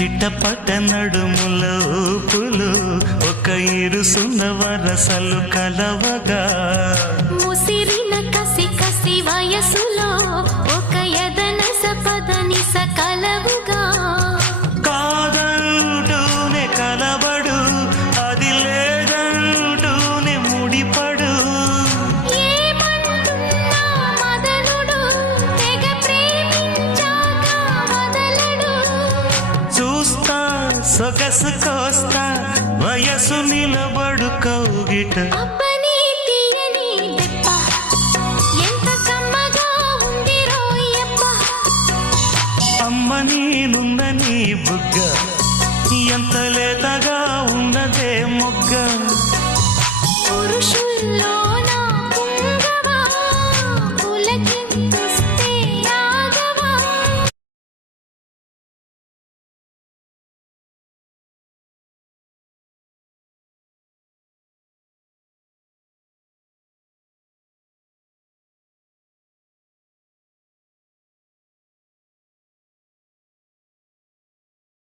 చిట్టపట్ట నడుముల ఊపులు ఒక ఇరుసున్న వరసలు కలవగా ముసిరిన కసి కసి వయసులో ఒక యదనస పదనిస కలవుగా కాదంటూనే కలబడు అది లేదంటూనే ముడిపడు ఏమంటున్నా మదనుడు తెగ ప్రేమించాక వదలడు చూస్తా సొగసు కోస్తా వయసు నిలబడు కౌగిట అబ్బని తీయని దెబ్బ ఎంత కమ్మగా ఉంది రోయప్ప అమ్మ నేనున్న నీ బుగ్గ ఎంత లేతగా ఉన్నదే మొగ్గ పురుషుల్లో